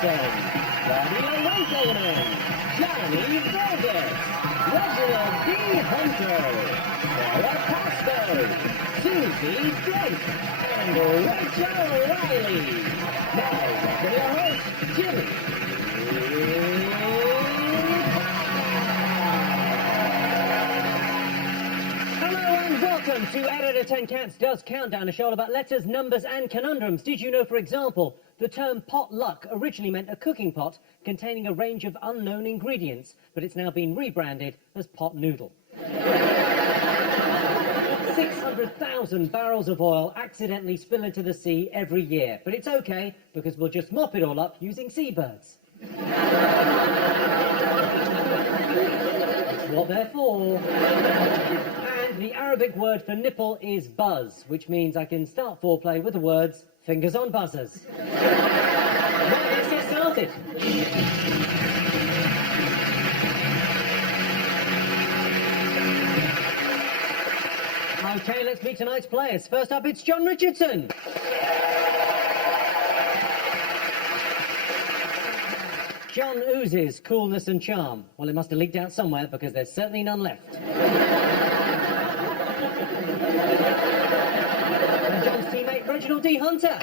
Richardson, Claudia Winkleman, Johnny Vegas, Reginald D. Hunter, Sarah Pasco, Susie Dent, and Rachel Riley. Now, welcome your host, Jimmy. Welcome to 8 out of 10 Cats Does Countdown, a show about letters, numbers and conundrums. Did you know, for example, the term potluck originally meant a cooking pot containing a range of unknown ingredients, but it's now been rebranded as pot noodle. 600,000 barrels of oil accidentally spill into the sea every year, but it's okay because we'll just mop it all up using seabirds. That's what they're for. The Arabic word for nipple is buzz, which means I can start foreplay with the words fingers on buzzers. Right, let's get started. Okay, let's meet tonight's players. First up, it's John Richardson. John oozes coolness and charm. Well, it must have leaked out somewhere because there's certainly none left. And John's teammate, Reginald D. Hunter.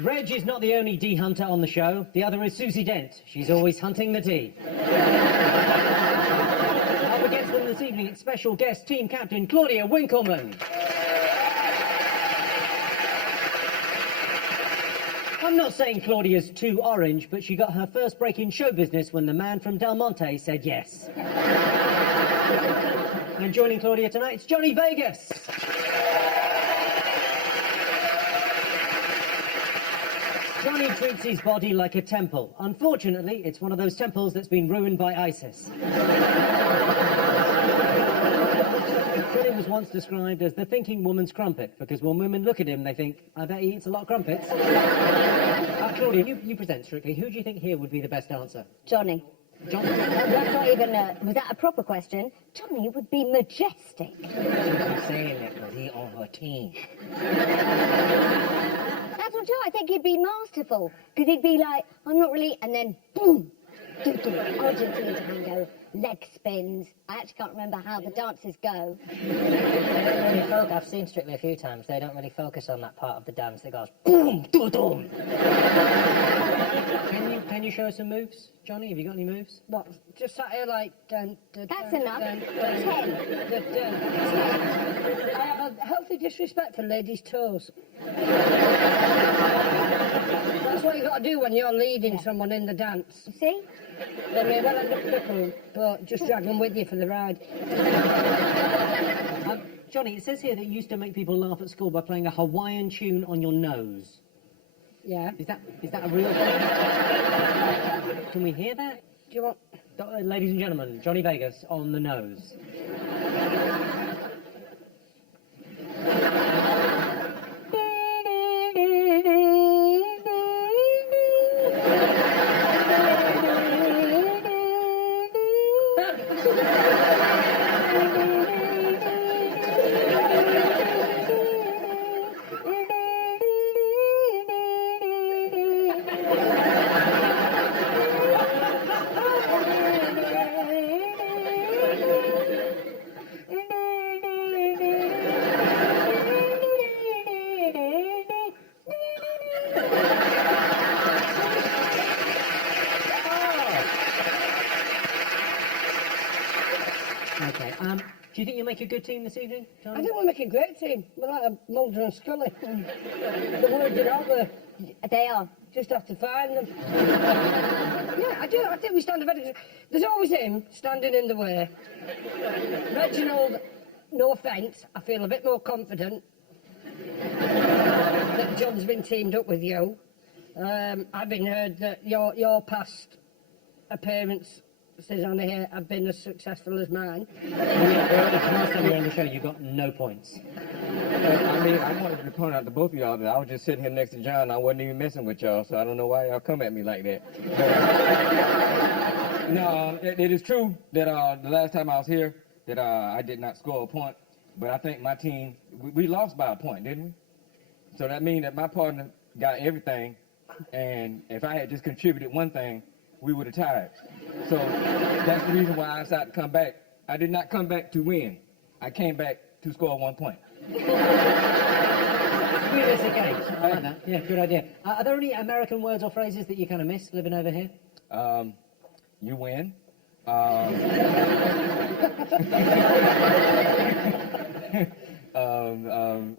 Reg is not the only D. Hunter on the show. The other is Susie Dent. She's always hunting the tea. Up against them this evening, it's special guest team captain Claudia Winkleman. I'm not saying Claudia's too orange, but she got her first break in show business when the man from Del Monte said yes. And joining Claudia tonight, it's Johnny Vegas. Johnny treats his body like a temple. Unfortunately, it's one of those temples that's been ruined by ISIS. Johnny was once described as the thinking woman's crumpet, because when women look at him, they think, I bet he eats a lot of crumpets. Claudia, you present Strictly. Who do you think here would be the best answer? Johnny. Johnny? That's not even was that a proper question? Johnny would be majestic. She's saying it because he's on her team. That's what I think he'd be masterful, because he'd be like, I'm not really, and then boom, Argentina tango, leg spins. I actually can't remember how the dances go. I've seen Strictly a few times. They don't really focus on that part of the dance that goes boom, doo-dum. Can you show us some moves, Johnny? Have you got any moves? What? Just sat here like... That's enough. 10. I have a healthy disrespect for ladies' toes. That's what you got to do when you're leading someone in the dance. You see? They may well end up pickle, but just drag them with you for the ride. Johnny, it says here that you used to make people laugh at school by playing a Hawaiian tune on your nose. Yeah. Is that a real thing? Can we hear that? Do you want... Ladies and gentlemen, Johnny Vegas on the nose. Okay, do you think you'll make a good team this evening, Johnny? I think we'll make a great team. We're like a Mulder and Scully. The words are out there. They are. Just have to find them. Yeah, I do. I think we stand a better... There's always him standing in the way. Reginald, no offence, I feel a bit more confident that John's been teamed up with you. I've been heard that your past appearance says on here, I've been as successful as mine. Last time you were on the show, you got no points. I mean, I wanted to point out to both of y'all that I was just sitting here next to John. I wasn't even messing with y'all, so I don't know why y'all come at me like that. No, it is true that the last time I was here, that I did not score a point. But I think my team, we lost by a point, didn't we? So that means that my partner got everything, and if I had just contributed one thing, we would have tied. So that's the reason why I decided to come back. I did not come back to win. I came back to score 1 point. Realistic games. I like that. Yeah, good idea. Are there any American words or phrases that you kind of miss living over here? You win.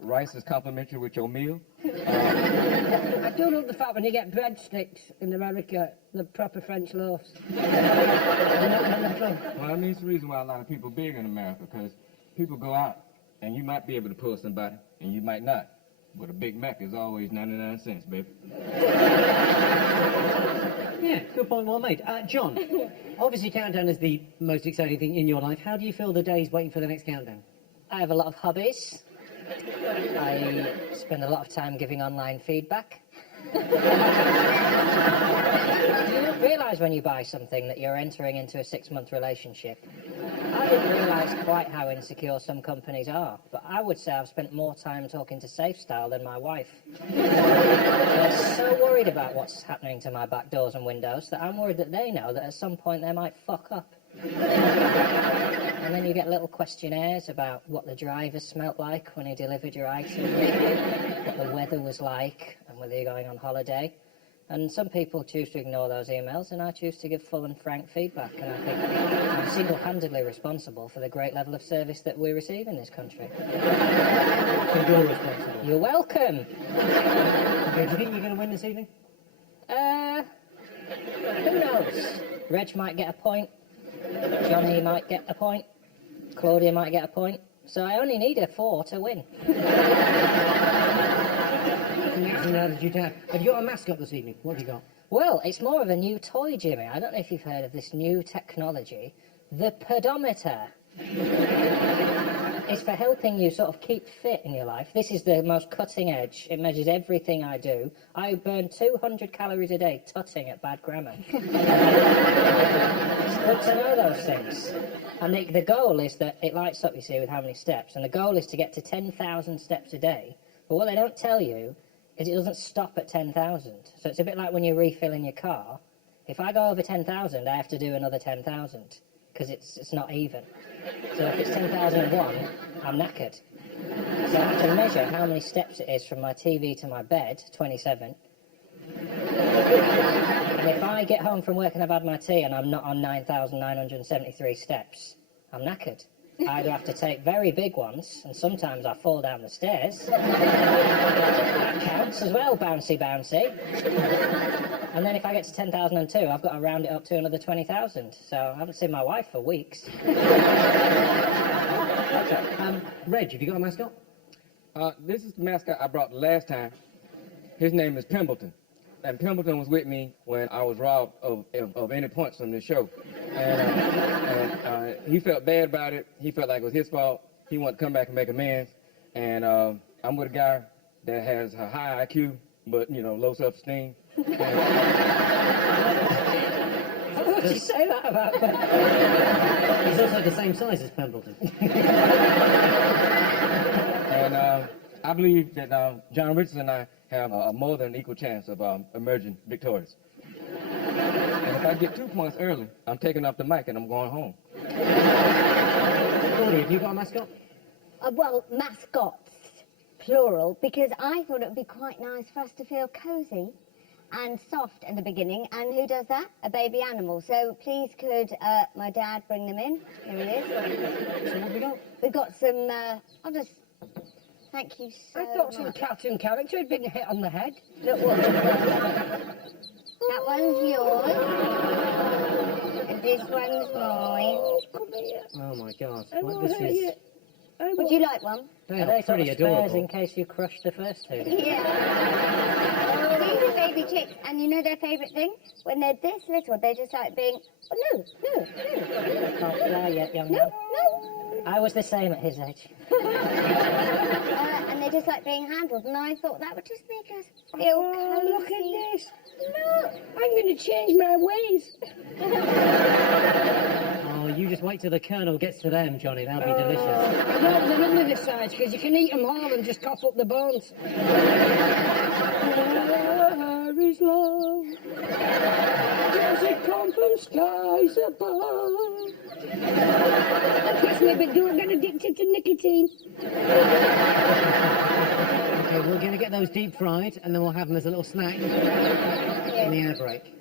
Rice is complimentary with your meal. I do love the fact when you get breadsticks in America, the proper French loaves. Well, I mean, it's the reason why a lot of people are big in America, because people go out and you might be able to pull somebody and you might not. But a Big Mac is always 99 cents, baby. Yeah, good point, well made. John, obviously countdown is the most exciting thing in your life. How do you feel the days waiting for the next countdown? I have a lot of hobbies. I spend a lot of time giving online feedback. Do you not realise when you buy something that you're entering into a 6-month relationship? I didn't realise quite how insecure some companies are, but I would say I've spent more time talking to SafeStyle than my wife. They're so worried about what's happening to my back doors and windows that I'm worried that they know that at some point they might fuck up. And then you get little questionnaires about what the driver smelt like when he delivered your items, what the weather was like, and whether you're going on holiday. And some people choose to ignore those emails, and I choose to give full and frank feedback. And I think I'm single-handedly responsible for the great level of service that we receive in this country. So you're responsible. You're welcome. Okay, do you think you're going to win this evening? Who knows? Reg might get a point. Johnny might get a point. Claudia might get a point. So I only need a 4 to win. An excellent attitude to have. Have you got a mascot this evening? What have you got? Well, it's more of a new toy, Jimmy. I don't know if you've heard of this new technology, the pedometer. It's for helping you sort of keep fit in your life. This is the most cutting edge. It measures everything I do. I burn 200 calories a day tutting at bad grammar. It's good to know those things. And the goal is that it lights up, you see, with how many steps. And the goal is to get to 10,000 steps a day. But what they don't tell you is it doesn't stop at 10,000. So it's a bit like when you're refilling your car. If I go over 10,000, I have to do another 10,000 because it's not even. So if it's 10,001, I'm knackered. So I have to measure how many steps it is from my TV to my bed, 27. And if I get home from work and I've had my tea and I'm not on 9,973 steps, I'm knackered. I either have to take very big ones, and sometimes I fall down the stairs. That counts as well, bouncy, bouncy. And then if I get to 10,002, I've got to round it up to another 20,000. So I haven't seen my wife for weeks. Reg, have you got a mascot? This is the mascot I brought the last time. His name is Pimbleton. And Pimbleton was with me when I was robbed of any points from this show. And he felt bad about it. He felt like it was his fault. He wanted to come back and make amends. And I'm with a guy that has a high IQ, but, you know, low self-esteem. What would you say that about me? He's also the same size as Pembleton. And I believe that John Richardson and I have a more than equal chance of emerging victorious. And if I get 2 points early, I'm taking off the mic and I'm going home. Claudia, have you got a mascot? Well, mascots, plural, because I thought it would be quite nice for us to feel cosy and soft at the beginning. And who does that? A baby animal. So please could my dad bring them in? Here he is. So what have we got? We've got some, I'll just, thank you so I thought much. some cartoon character had been hit on the head. Look what that one's yours. And this one's mine. Oh, come here. Oh my God. I What, won't this hurt is... you. Would you like one? They Are are they sort pretty of spares adorable. in case you crush the first two? Yeah. These are baby chicks, and you know their favourite thing? When they're this little, they just like being, oh, no. Can't fly yet, young No, man. no. I was the same at his age. And they just like being handled, and I thought that would just make us feel Oh, cozy. look at this. Look. I'm going to change my ways. Oh Oh, you just wait till the Colonel gets to them, Johnny. That'll be delicious. I know they're under this size because you can eat them whole and just cough up the bones. Where is love? Does it come from skies above? That's maybe don't get addicted to nicotine. Okay, we're going to get those deep fried, and then we'll have them as a little snack in the air break.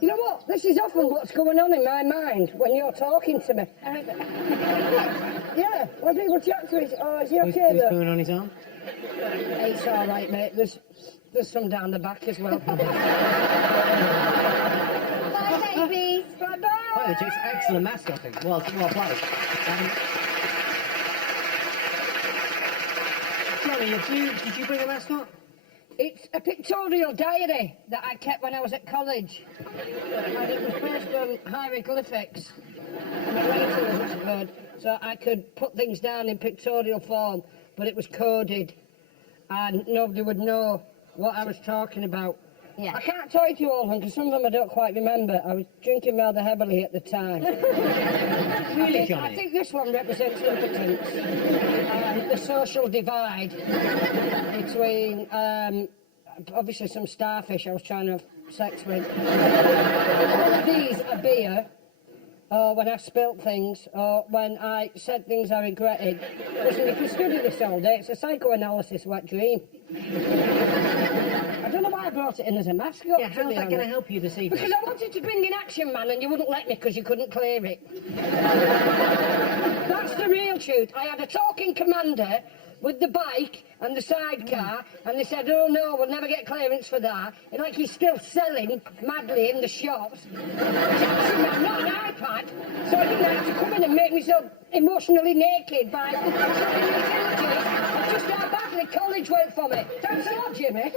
You know what? This is often what's going on in my mind when you're talking to me. Yeah, when people chat to us, oh, is he okay Who's though? pooing on his arm? It's all right, mate. There's some down the back as well. Bye, babies. Bye-bye. Well, it's excellent mascotting. Well played. Johnny, did you bring a mascot? It's a pictorial diary that I kept when I was at college. And it was based on hieroglyphics. My writing wasn't so good, so I could put things down in pictorial form, but it was coded, and nobody would know what I was talking about. Yeah. I can't tell you all of them, because some of them I don't quite remember. I was drinking rather heavily at the time. Really, Johnny? I think this one represents impotence and the social divide between, obviously, some starfish I was trying to have sex with. All of these are beer, or when I spilt things, or when I said things I regretted. Listen, if you study this all day, it's a psychoanalysis wet dream. I don't know why I brought it in as a mascot. Yeah, how's that going to help you this evening? Because I wanted to bring in Action Man and you wouldn't let me because you couldn't clear it. That's the real truth. I had a talking commander with the bike and the sidecar, and they said, oh no, we'll never get clearance for that. And like he's still selling madly in the shops. Action Man, not an iPad. So I didn't have to come in and make me so emotionally naked by just how badly college went for me. Thanks a lot, Jimmy.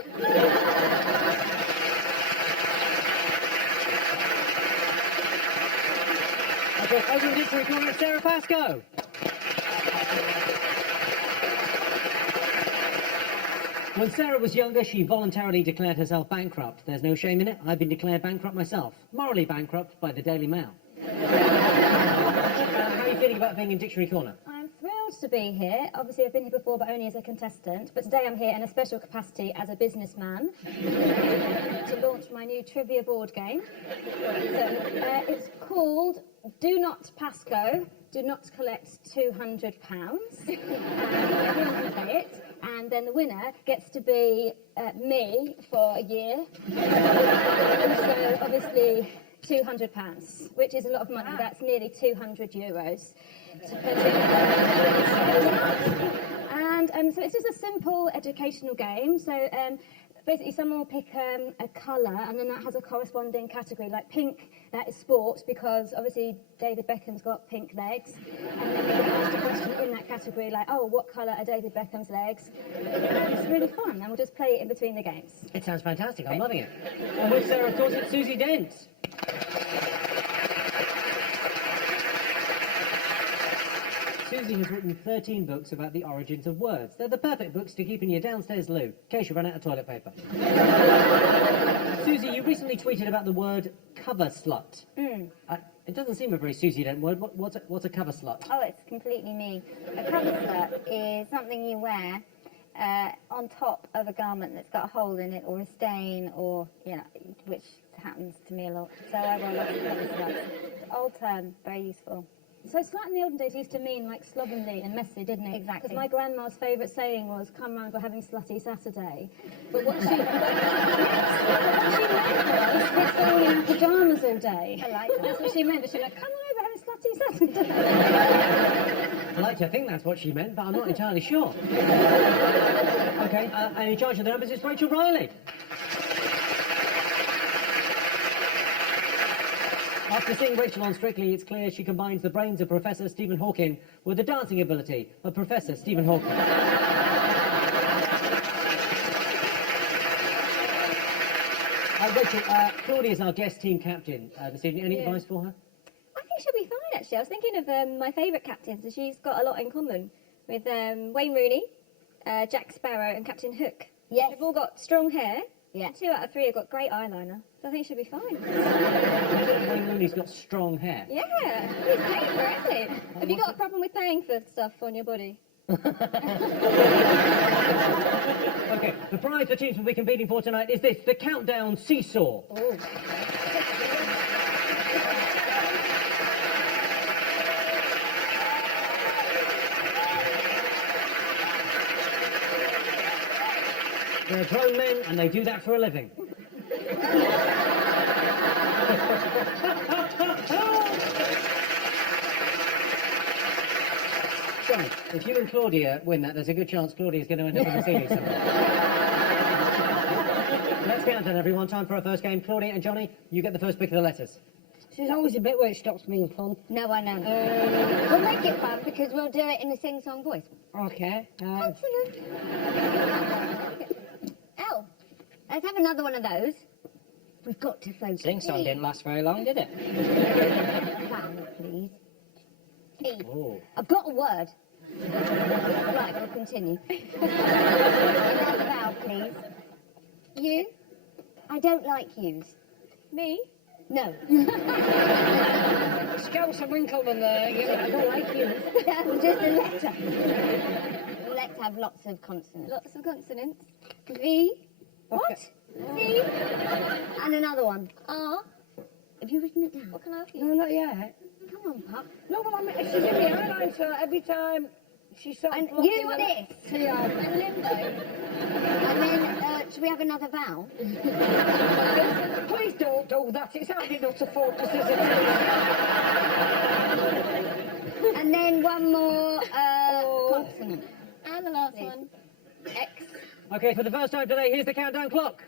Okay, open dictionary corner, Sarah Pascoe. When Sarah was younger, she voluntarily declared herself bankrupt. There's no shame in it. I've been declared bankrupt myself. Morally bankrupt by the Daily Mail. How are you feeling about being in Dictionary Corner? I'm thrilled to be here. Obviously, I've been here before, but only as a contestant. But today I'm here in a special capacity as a businessman to launch my new trivia board game. So, it's called Do Not Pasco, Do Not Collect £200. Everyone can play it. And then the winner gets to be me for a year. So, obviously, £200, which is a lot of money. That's nearly €200 to put in. And so it's just a simple educational game. So basically someone will pick a colour and then that has a corresponding category. Like pink, that is sports, because obviously David Beckham's got pink legs. And then you get asked a question in that category like, oh, what colour are David Beckham's legs? And it's really fun, and we'll just play it in between the games. It sounds fantastic. I'm loving it. And with Sarah, of course, it's Susie Dent. Susie has written 13 books about the origins of words. They're the perfect books to keep in your downstairs loo, in case you run out of toilet paper. Susie, you recently tweeted about the word cover slut. It doesn't seem a very Susie Dent word. What's a cover slut? Oh, it's completely me. A cover slut is something you wear on top of a garment that's got a hole in it or a stain or, you know, which happens to me a lot. So I wear lots of cover sluts. Old term, very useful. So slut in the olden days used to mean like slovenly and messy, didn't it? Exactly. Because my grandma's favourite saying was, come round, we're having slutty Saturday. But what she meant was, we're staying in our pyjamas all day. I like that. That's what she meant. But she was like, come on over, having slutty Saturday. I like to think that's what she meant, but I'm not entirely sure. Okay, and in charge of the numbers is Rachel Riley. After seeing Rachel on Strictly, it's clear she combines the brains of Professor Stephen Hawking with the dancing ability of Professor Stephen Hawking. Rachel, Claudia is our guest team captain this evening. Any advice for her? I think she'll be fine, actually. I was thinking of my favourite captains, and she's got a lot in common with Wayne Rooney, Jack Sparrow, and Captain Hook. Yes. They've all got strong hair, Yeah. 2 out of 3 have got great eyeliner, so I think it should be fine. Wayne Rooney's got strong hair. Yeah, he's paying for it, isn't he? Have you got a problem with paying for stuff on your body? Okay, the prize the teams will be competing for tonight is this, the countdown seesaw. Oh. They're grown men and they do that for a living. Johnny, if you and Claudia win that, there's a good chance Claudia's going to end up in the CD somewhere. Let's count down, everyone. Time for our first game. Claudia and Johnny, you get the first pick of the letters. There's always a bit where it stops being fun. No, I know. We'll make it fun because we'll do it in a sing-song voice. Okay. Consonant. L. Let's have another one of those. We've got to focus. Sing song didn't last very long, did it? Vowel, please. E. Oh. I've got a word. Right, we'll continue. Another vowel, please. U. I don't like U's. Me? No. Scouts and Winkleman there. Yeah, I don't like you. No, just a letter. Let's have lots of consonants. Lots of consonants. V. What? C. And another one. R. Have you written it down? What can I have for No, you? not yet. Come on, Pup. No, but I mean, she's in the airline, so every time she's sort of And blocking you the- this. Yeah. And limbo. And then, should we have another vowel? Please don't do that. It's hard enough to focus, isn't it? And then one more consonant. And the last Please. one. X. Okay, for the first time today, here's the countdown clock.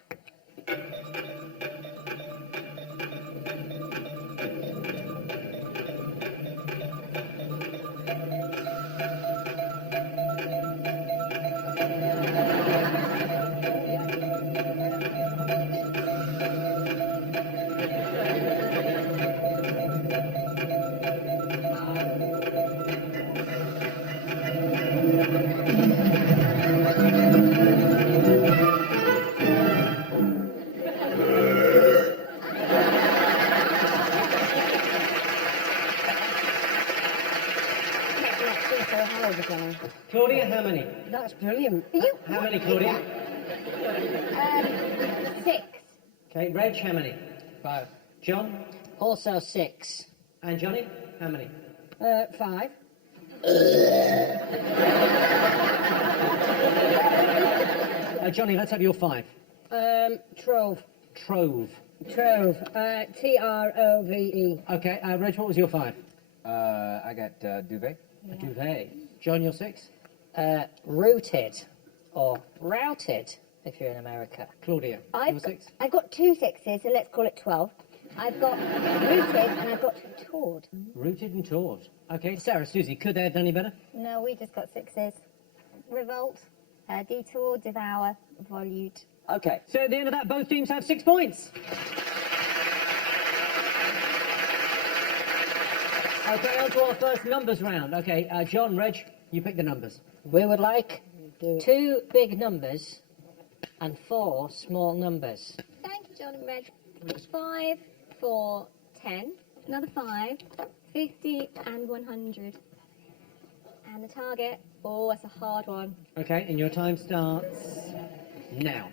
Claudia, how many? That's brilliant. How many, Claudia? 6. Okay, Reg, how many? 5. John? Also 6. And Johnny? How many? 5. Johnny, let's have your 5. Trove. Trove. Trove. Trove. Okay, Reg, what was your 5? I got duvet. A duvet. John, your 6? Rooted. Or routed, if you're in America. Claudia, your 6? I've got 2 6s, so let's call it 12. I've got rooted and I've got tawed. Rooted and tawed. Okay, Sarah, Susie, could they have done any better? No, we just got 6s. Revolt, detour, devour, volute. Okay. So at the end of that, both teams have 6 points. Okay, on to our first numbers round. Okay, John, Reg, you pick the numbers. We would like 2 big numbers and 4 small numbers. Thank you, John and Reg. 5, 4, 10. Another 5, 50 and 100. And the target, oh, that's a hard one. Okay, and your time starts now.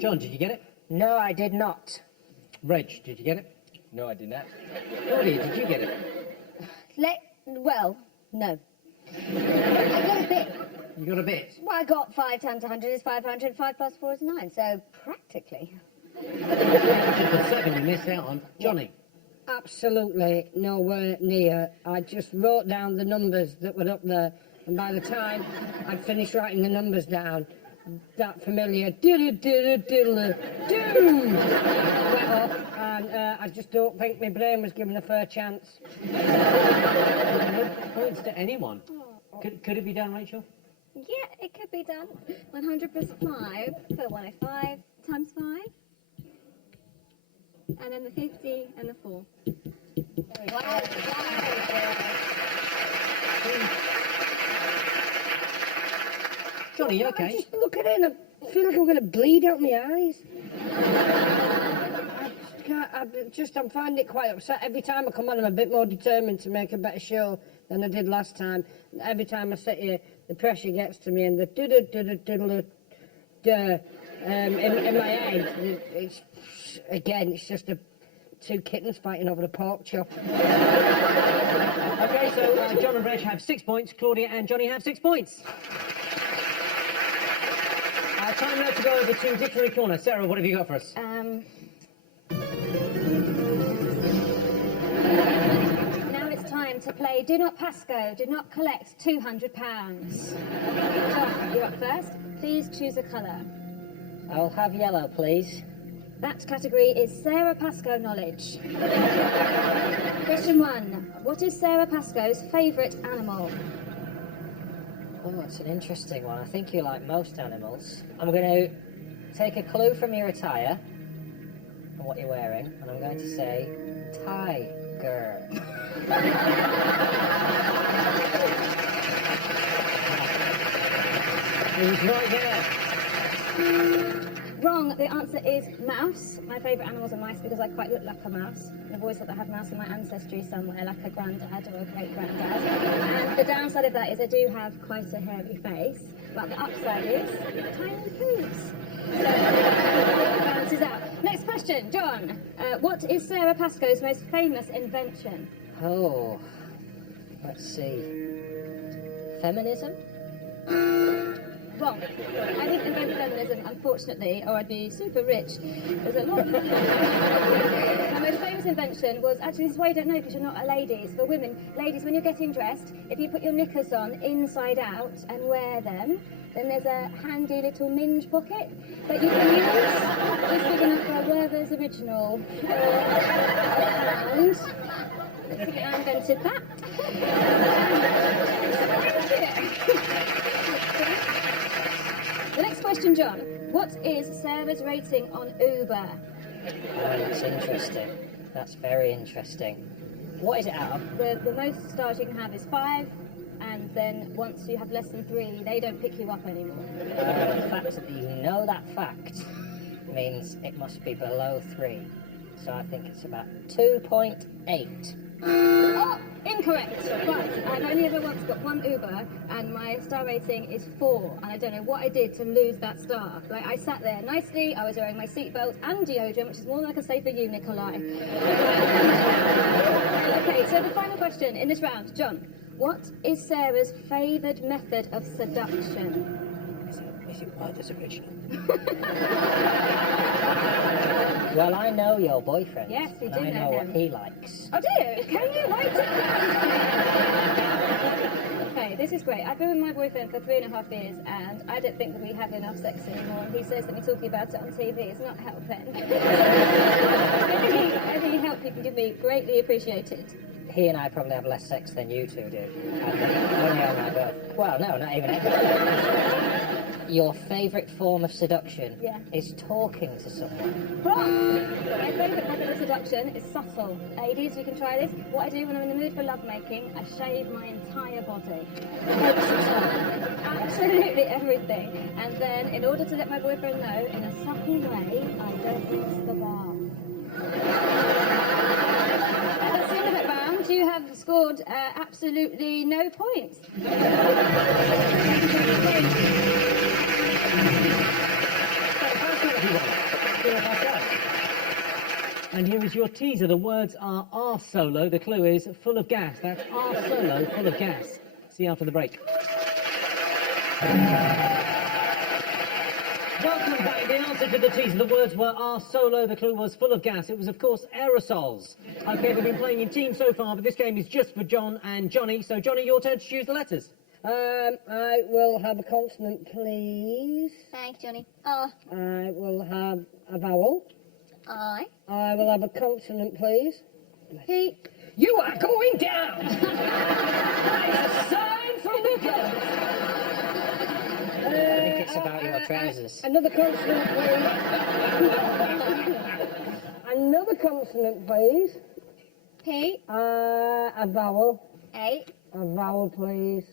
John, did you get it? No, I did not. Reg, did you get it? No, I did not. Claudia, did you get it? Well, no. I got a bit. You got a bit. Well, I got 5 times 100 is 500, 5 plus 4 is 9, so practically. The 7 you missed out on. Johnny. Absolutely nowhere near. I just wrote down the numbers that were up there, and by the time I'd finished writing the numbers down, that familiar diddle-diddle-diddle-doo went off, and I just don't think my brain was given a fair chance. No points to anyone. Could it be done, Rachel? Yeah, it could be done. 100 plus 5 for 105 times 5. And then the 50 and the 4. Johnny, you okay? Just look at it, I feel like I'm going to bleed out my eyes. I'm finding it quite upset. Every time I come on, I'm a bit more determined to make a better show than I did last time. Every time I sit here, the pressure gets to me and the in my head, it's just two kittens fighting over the pork chop. Okay, so John and Reg have 6 points, Claudia and Johnny have 6 points. Time now to go over to Dictionary Corner. Sarah, what have you got for us? Now it's time to play Do Not Pasco, Do Not Collect £200. John, you're up first. Please choose a colour. I'll have yellow, please. That category is Sarah Pascoe knowledge. Question 1. What is Sarah Pascoe's favourite animal? Oh, it's an interesting one. I think you like most animals. I'm going to take a clue from your attire and what you're wearing, and I'm going to say tiger. He was right there. Wrong. The answer is mouse. My favourite animals are mice because I quite look like a mouse. And I've always thought I have mouse in my ancestry somewhere, like a granddad or a great-granddad. And the downside of that is I do have quite a hairy face, but the upside is tiny poops. So it balances out. Next question, John. What is Sarah Pascoe's most famous invention? Oh, let's see. Feminism? Wrong. I didn't invent feminism, unfortunately, or I'd be super rich. There's a lot. My most famous invention was, actually, this is why you don't know, because you're not a ladies. For women, ladies, when you're getting dressed, if you put your knickers on inside out and wear them, then there's a handy little minge pocket that you can use. It's big enough for a Werther's original or a pound. I invented that. The next question, John. What is Sarah's rating on Uber? Oh, that's interesting. That's very interesting. What is it out of? The most stars you can have is 5, and then once you have less than 3, they don't pick you up anymore. The fact that you know that fact means it must be below 3. So I think it's about 2.8. Oh, incorrect. But I've only ever once got one Uber, and my star rating is 4. And I don't know what I did to lose that star. Like, I sat there nicely, I was wearing my seatbelt and deodorant, which is more than I can say for you, Nikolai. Okay, so the final question in this round, John. What is Sarah's favoured method of seduction? Is it Werther's original? Well, I know your boyfriend. Yes, you do and I know know him. what he likes. Oh, do you? Can you? Wait. Okay, this is great. I've been with my boyfriend for 3.5 years, and I don't think that we have enough sex anymore. He says that we're talking about it on TV. It's not helping. Any help you can give me, greatly appreciated. He and I probably have less sex than you two do. Only on my birth. Well, no, not even ever. Your favourite form of seduction is talking to someone. Wrong! My favourite method of seduction is subtle. Ladies, you can try this. What I do when I'm in the mood for lovemaking, I shave my entire body. Absolutely everything. And then, in order to let my boyfriend know, in a subtle way, I don't miss the bar. That's the end of it, round. You have scored absolutely no points. And here is your teaser. The words are solo. The clue is full of gas. That's solo, full of gas. See you after the break. Welcome back. The answer to the teaser. The words were solo. The clue was full of gas. It was, of course, aerosols. Okay, we've been playing in teams so far, but this game is just for John and Johnny. So, Johnny, your turn to choose the letters. I will have a consonant, please. Thanks, Johnny. R. I will have a vowel. I. I will have a consonant, please. P. You are going down! That's a sign from the gods! I think it's about your trousers. Another consonant, please. Another consonant, please. P. A vowel. A. A vowel, please.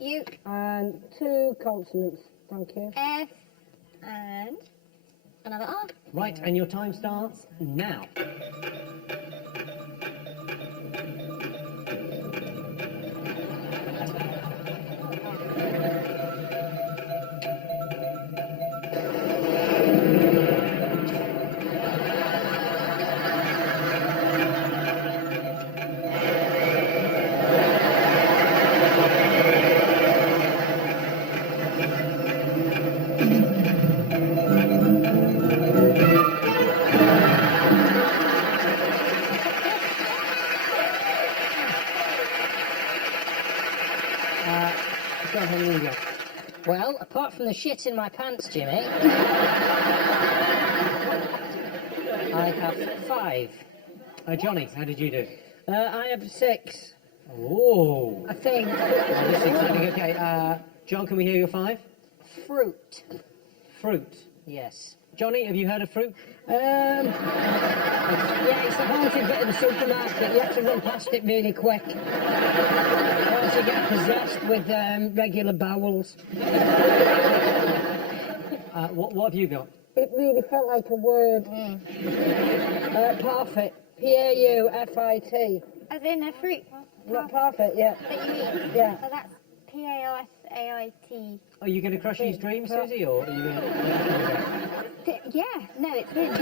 U. And 2 consonants. Thank you. F. And another R. Right, and your time starts now. Go on, how many you got? Well, apart from the shit in my pants, Jimmy, I have 5. Johnny, how did you do? I have 6. Oh, I think this is exciting. Okay, John, can we hear your 5? fruit. Fruit. Yes. Johnny, have you heard of fruit? Yeah, it's the haunted bit of the supermarket. You have to run past it really quick. Or you get possessed with regular bowels. What have you got? It really felt like a word. Parfit. P-A-U-F-I-T. As in a fruit. Not parfit, yeah. That you eat. Yeah. So that's P-A-O-F-A-I-T. Are you going to crush his dreams, Susie, or are you going to... Yeah, no, it's him.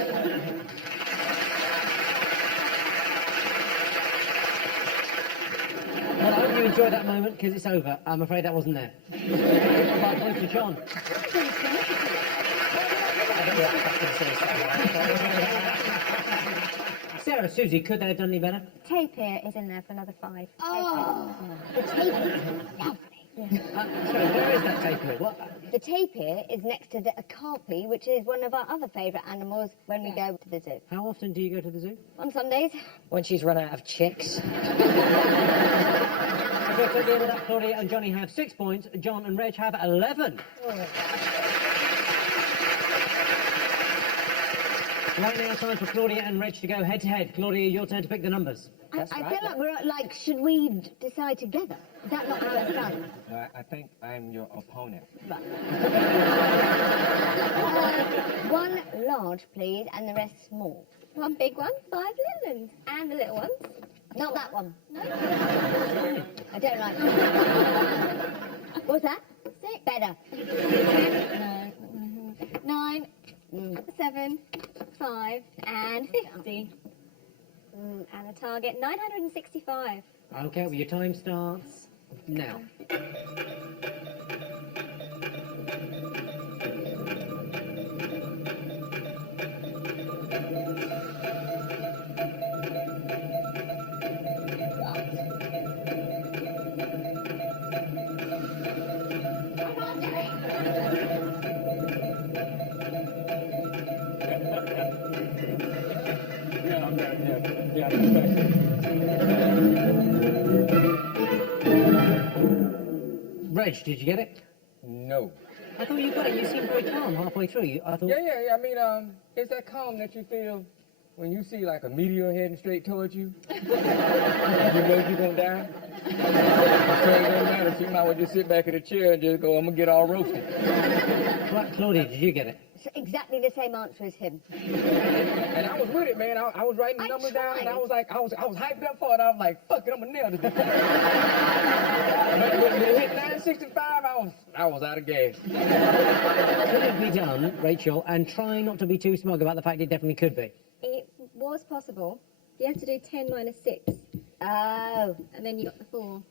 Well, I hope you enjoyed that moment, because it's over. I'm afraid that wasn't there. 5 points to John. Sarah, Susie, could they have done any better? Tapir is in there for another 5. Oh, the tapir. Lovely. Sorry, where is that tapir? What? The tapir is next to the okapi, which is one of our other favourite animals when we go to the zoo. How often do you go to the zoo? On Sundays. When she's run out of chicks. Okay, so at the end of that, Claudia and Johnny have 6 points. John and Reg have 11. Right now, time for Claudia and Reg to go head-to-head. Claudia, your turn to pick the numbers. I feel like we're like, should we decide together? Is that not how it's done? I think I'm your opponent. One large, please, and the rest small. One big one, 5 little ones. And the little ones. Not that one. No. I don't like that. What's that? 6. Better. 9, 7, 5, and 50. And a target 965. Okay, well, your time starts now. Reg, did you get it? No. I thought you got it. You seemed very calm halfway through. I thought... Yeah. I mean, it's that calm that you feel when you see like a meteor heading straight towards you. You know you're gonna die. So it don't matter. So you might as well just sit back in the chair and just go, I'm gonna get all roasted. Right, Claudia, did you get it? It's exactly the same answer as him. And I was with it, man. I was writing the numbers down, and I was like, I was hyped up for it. I was like, fuck it, I'm gonna nail this. When it hit 965, I was out of gas. Could it be done, Rachel, and try not to be too smug about the fact it definitely could be? It was possible. You have to do 10 minus 6, Oh. and then you got the 4.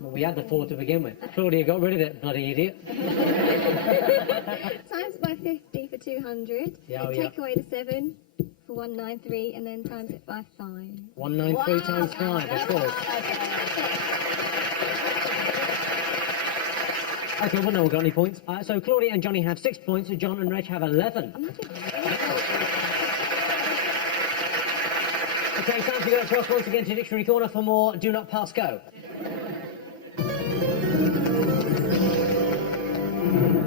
Well, we had the 4 to begin with. Claudia got rid of it, bloody idiot. Times by 50 for 200. Yeah, and take away the 7 for 193, and then times it by 5. 193 times 5, of course. OK, well, no one got any points. So Claudia and Johnny have 6 points, and John and Reg have 11. OK, time to go across once again to Dictionary Corner for more Do Not Pass Go.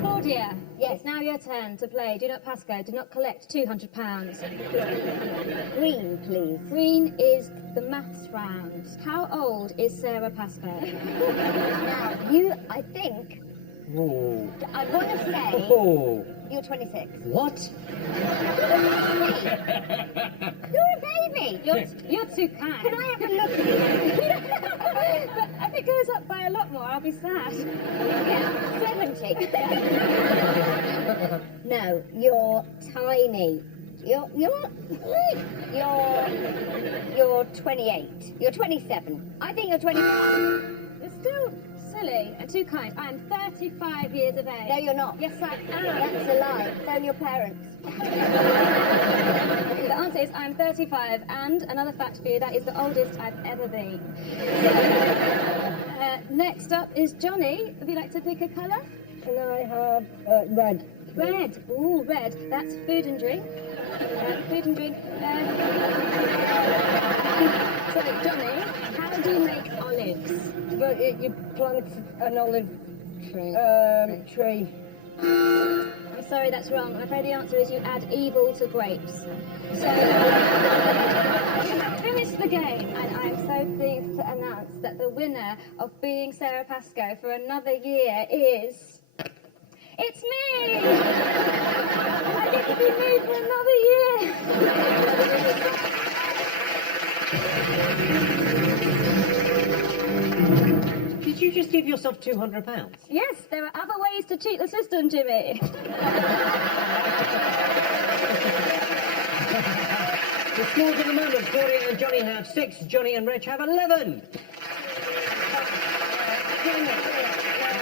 Claudia, Yes. it's now your turn to play. Do not pass go. Do not collect £200. Green, please. Green is the maths round. How old is Sarah Pascoe? Now, I think, Oh. I want to say Oh. you're 26. What? You're a baby. You're too kind. Can I have a look at But if it goes up by a lot more, I'll be sad. you? Yeah, 70. No, you're tiny. You're 28. You're 27. I think you're 25. You're still silly and too kind. I am 35 years of age. No, you're not. Yes, I am. That's a lie. Phone your parents. The answer is I'm 35, and another fact for you, that is the oldest I've ever been. Next up is Johnny. Would you like to pick a colour? Can I have red? Red. Ooh, red. That's food and drink. Food and drink. So, Johnny, how do you make olives? But you plant an olive tree. I'm sorry, that's wrong. I'm afraid the answer is you add evil to grapes. So, you have finished the game, and I'm so pleased to announce that the winner of being Sarah Pascoe for another year is... It's me! I get to be me for another year! Did you just give yourself £200? Yes, there are other ways to cheat the system, Jimmy. The scores at the moment, Claudia and Johnny have 6, Johnny and Reg have 11.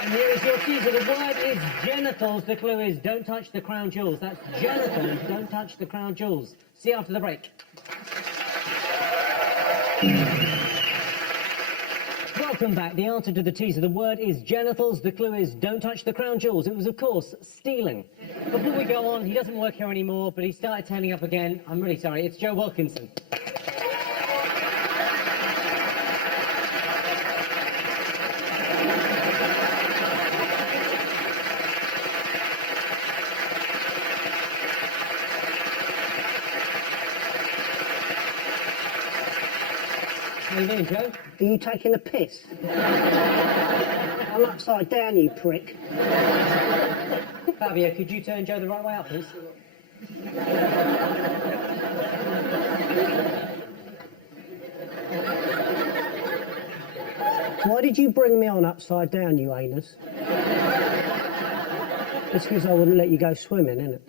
And here is your teaser. The word is genitals. The clue is don't touch the crown jewels. That's genitals, don't touch the crown jewels. See you after the break. Welcome back. The answer to the teaser. The word is genitals. The clue is don't touch the crown jewels. It was, of course, stealing. Before we go on, he doesn't work here anymore, but he started turning up again. I'm really sorry. It's Joe Wilkinson. How you doing, Joe? Are you taking a piss? I'm upside down, you prick. Fabio, could you turn Joe the right way up, please? Why did you bring me on upside down, you anus? It's because I wouldn't let you go swimming, innit?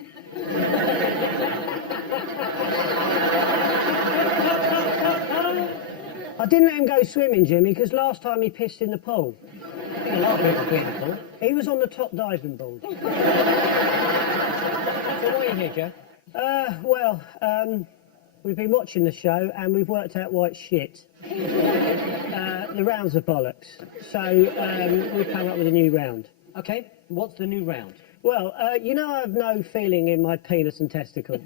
I didn't let him go swimming, Jimmy, because last time he pissed in the pool. A lot of people pee in the pool. He was on the top diving board. So why are you here, Joe? We've been watching the show and we've worked out why it's shit. The rounds are bollocks. So we've come up with a new round. OK, what's the new round? Well, you know I have no feeling in my penis and testicle.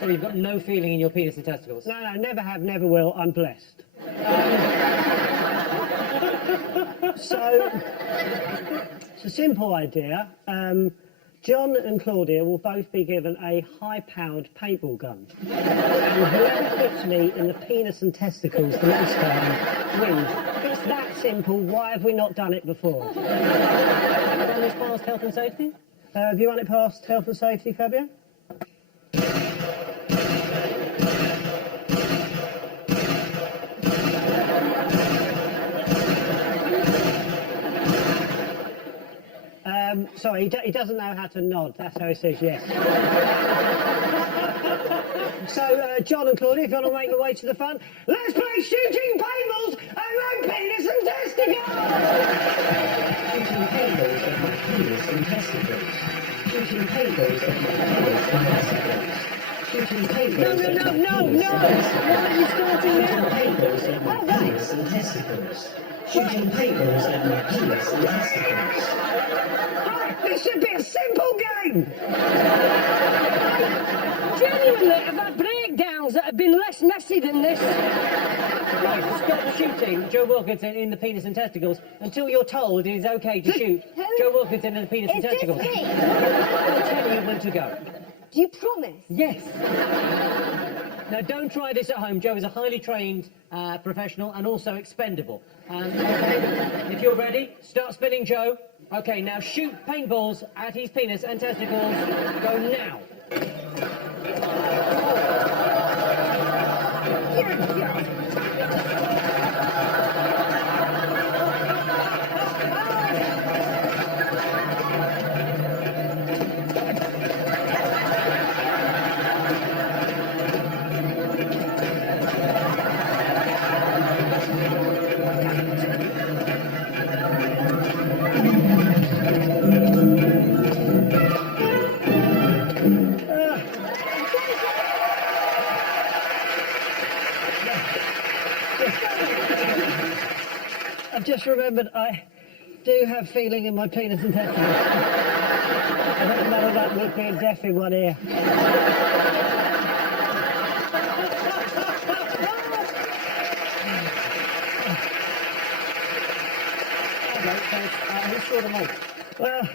So you've got no feeling in your penis and testicles? No, never have, never will. I'm blessed. So, it's a simple idea. John and Claudia will both be given a high-powered paintball gun. And whoever hits me in the penis and testicles the next time wins. It's that simple. Why have we not done it before? Have you run this past health and safety? Have you run it past health and safety, Fabio? Sorry, he doesn't know how to nod. That's how he says yes. So, John and Claudia, if you want to make your way to the front, let's play shooting paintballs and my penis and testicles! Shooting paintballs at my penis and testicles. Shooting paintballs at my penis and testicles. Shooting paintballs at my No! Why are you starting now? paintballs at my penis and testicles. Shooting paintballs at my penis and testicles. This should be a simple game! Genuinely, I've had breakdowns that have been less messy than this. Right, stop shooting Joe Wilkinson in the penis and testicles until you're told it is okay to shoot Who? Joe Wilkinson in the penis and It's just testicles. me. I'll tell you when to go. Do you promise? Yes. Now, don't try this at home. Joe is a highly trained professional and also expendable. Okay, if you're ready, start spinning Joe. Okay, now shoot paintballs at his penis and testicles. Go now. I've just remembered I do have feeling in my penis and testicles. I don't know that with being deaf in one ear. Who scored the most? Well,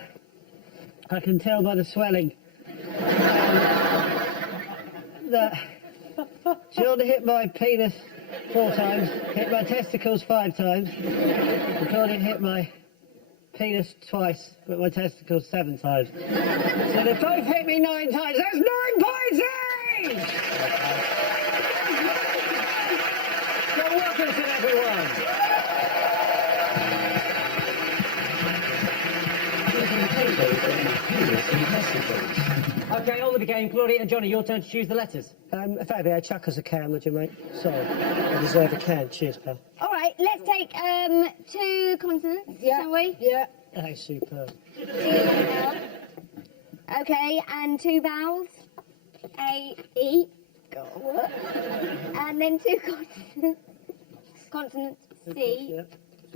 I can tell by the swelling that John hit my penis 4 times, hit my testicles 5 times, and Claudia hit my penis twice, but my testicles 7 times. So they both hit me 9 times. That's 9 points each! Joe Wilkinson, everyone. Shooting paintballs at my penis and testicles. Okay, on with the game. Claudia and Johnny, your turn to choose the letters. Fabi, I chuck us a can, would you, mate? Sorry, I deserve a can. Cheers, pal. All right, let's take 2 consonants, shall we? Yeah. Oh, superb. 2 vowels. Okay, and 2 vowels. A, E. Go. And then 2 consonants. Consonants C,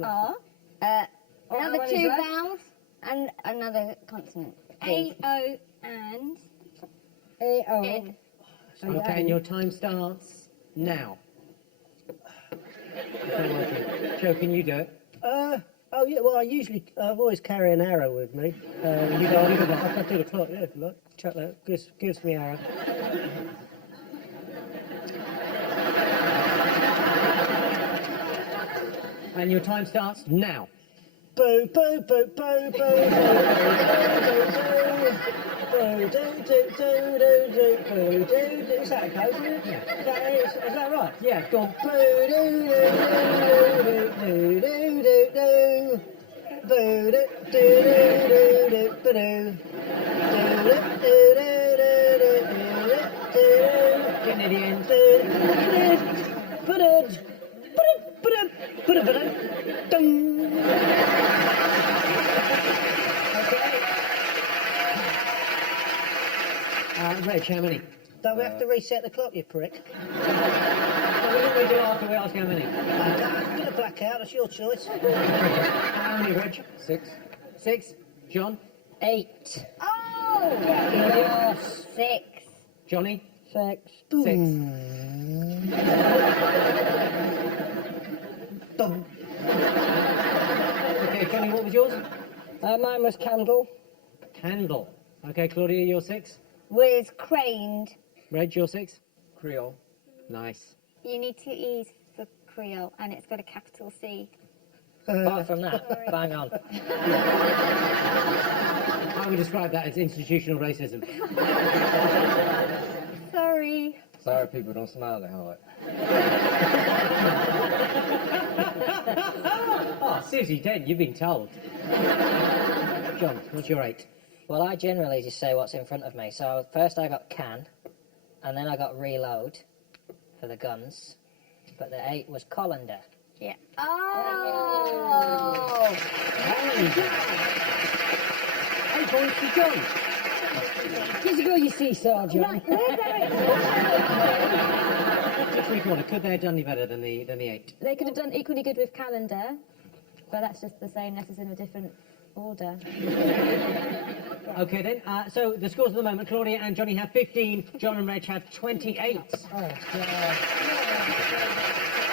R. Another one is 2 left? vowels and another consonant. A, O, and A-O. N. Okay, and your time starts now. Okay, working. Joe, can you do it? Oh yeah, well I always carry an arrow with me. You go on, I can do the clock, yeah, if you like. Chuck that, gives me arrow. And your time starts now. Boo, boo, boo, boo, boo, boo, boo, do, do, do, do, do, boo, do, do. Is that okay, isn't it? Yeah. Is that right? Yeah, go on. Boo, do, do, do, do, do, do, do. Boo, do, do, do, do, do, do, do. Do, do, do, do, do, do, do, Getting at the end. do, do, do, do, do, do, dum. Reg, how many? Don't we have to reset the clock, you prick? We normally do after we ask how many. I'm gonna black out, that's your choice. How many, Reg? 6. 6. John? 8. Oh! Yes. 6. Johnny? 6. 6. Dum. Okay, Johnny, what was yours? Mine was candle. Candle. Okay, Claudia, your 6. Was craned. Reg, your 6. Creole. Nice. You need 2 E's for Creole, and it's got a capital C. Apart from that, bang on. I would describe that as institutional racism. Sorry. Sorry, people don't smile that hard. Oh, Susie, Dent, you've been told. John, what's your 8? Well, I generally just say what's in front of me. So first I got can, and then I got reload for the guns. But the 8 was colander. Yeah. Oh! 8 points to John. Here's a go, you seesaw, John. Right, we're very... Just recorded. Could they have done any better than the 8? they could have done equally good with calendar. but that's just the same letters in a different order. Okay then, so the scores at the moment, Claudia and Johnny have 15, John and Reg have 28. Oh, God.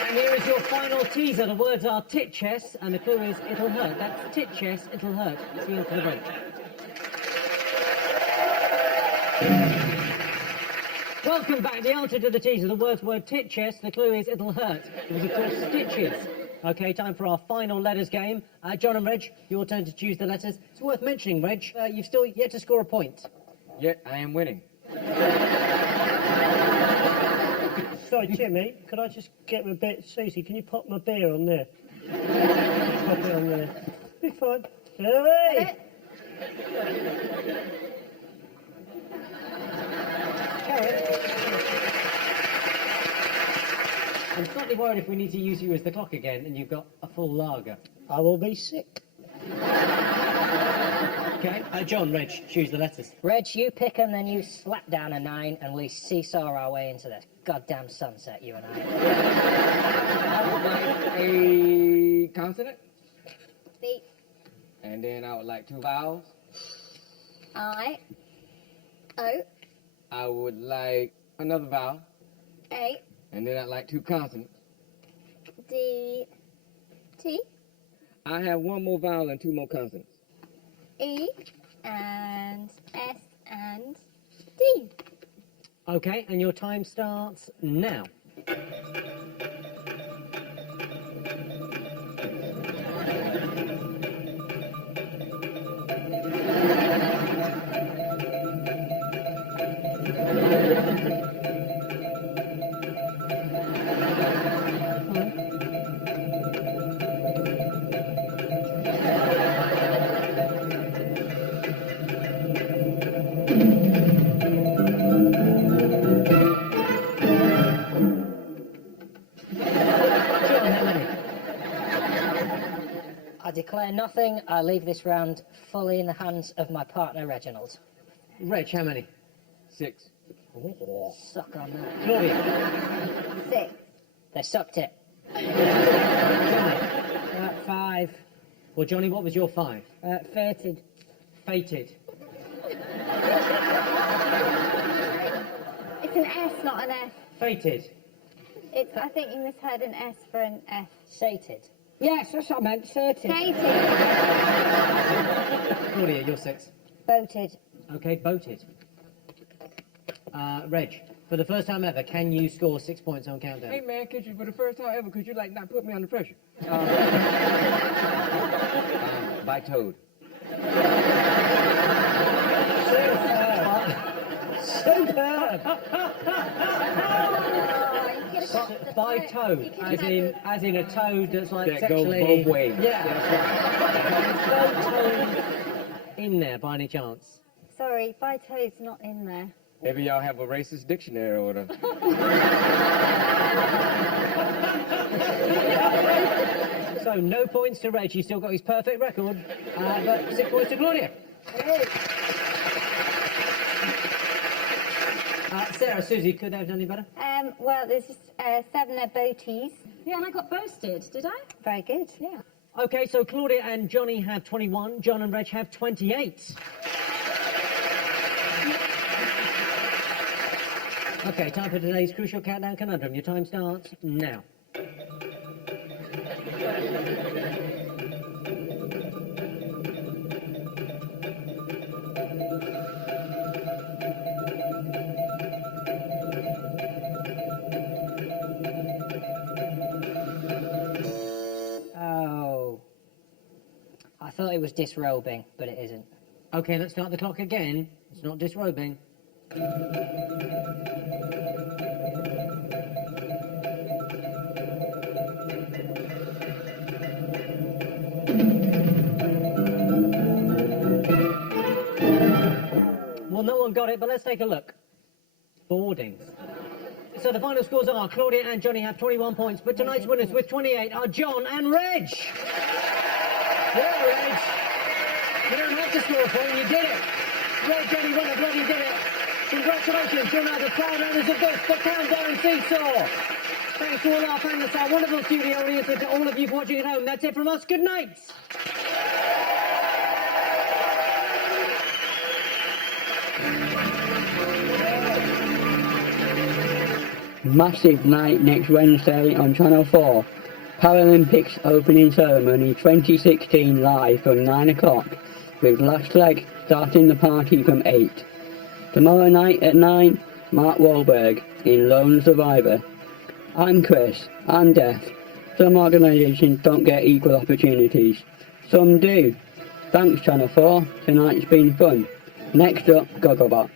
And here is your final teaser. The words are tit chess, and the clue is it'll hurt. That's tit chess, it'll hurt. See you after the break. Welcome back. The answer to the teaser, the words were tit chess, the clue is it'll hurt. It was, of course, stitches. Okay, time for our final letters game. John and Reg, your turn to choose the letters. It's worth mentioning, Reg, you've still yet to score a point. Yet I am winning. Sorry, Jimmy, could I just get a bit... Susie, can you pop my beer on there? Pop it on there. Be fine. Hey! I'm slightly worried if we need to use you as the clock again and you've got a full lager. I will be sick. Okay, John, Reg, choose the letters. Reg, you pick 'em, then you slap down a 9, and we seesaw our way into the goddamn sunset, you and I. I would like a consonant, B, and then I would like 2 vowels. I, O, I would like another vowel, A, and then I'd like 2 consonants. D, T, I have 1 more vowel and 2 more consonants. E, and S, and D. Okay, and your time starts now. I declare nothing. I leave this round fully in the hands of my partner, Reginald. Reg, how many? 6. Suck on that. Claudia. 6. They sucked it. 5. Well, Johnny, what was your 5? Fated. Fated. It's an S, not an F. Fated. It's, I think you misheard an S for an F. Sated. Yes, that's what I meant. Fated. Sated. Claudia, you're 6. Voted. Okay, voted. Reg, for the first time ever, can you score 6 points on countdown? Hey man, could you, for the first time ever, could you like not put me under pressure? By Toad. Superb! By toad, as in a toad that's like That sexually... goes both ways. Yeah, that's right. There's no toad in there by any chance. Sorry, by toad's not in there. Maybe y'all have a racist dictionary or whatever. So no points to Reg, he's still got his perfect record, but 6 points to Claudia. Sarah, Susie, could they have done any better? Well, there's just 7 are boaties. Yeah, and I got boasted, did I? Very good. Yeah. Okay, so Claudia and Johnny have 21, John and Reg have 28. Okay, time for today's Crucial Countdown Conundrum. Your time starts now. Oh. I thought it was disrobing, but it isn't. Okay, let's start the clock again. It's not disrobing. Well, no one got it, but let's take a look. Boardings. So the final scores are Claudia and Johnny have 21 points, but tonight's winners with 28 are John and Reg. Yeah, Reg. You don't have to score a point, you did it. Reg, only won a bloody did it. Congratulations, you're now the proud owners of this, the Countdown Seesaw. Thanks to all our fans, our wonderful studio audience, and to all of you for watching at home. That's it from us. Good night. Massive night next Wednesday on Channel 4. Paralympics opening ceremony 2016 live from 9 o'clock, with last leg starting the party from 8. Tomorrow night at 9, Mark Wahlberg in Lone Survivor. I'm Chris, I'm deaf. Some organisations don't get equal opportunities. Some do. Thanks Channel 4, tonight's been fun. Next up, Gogglebox.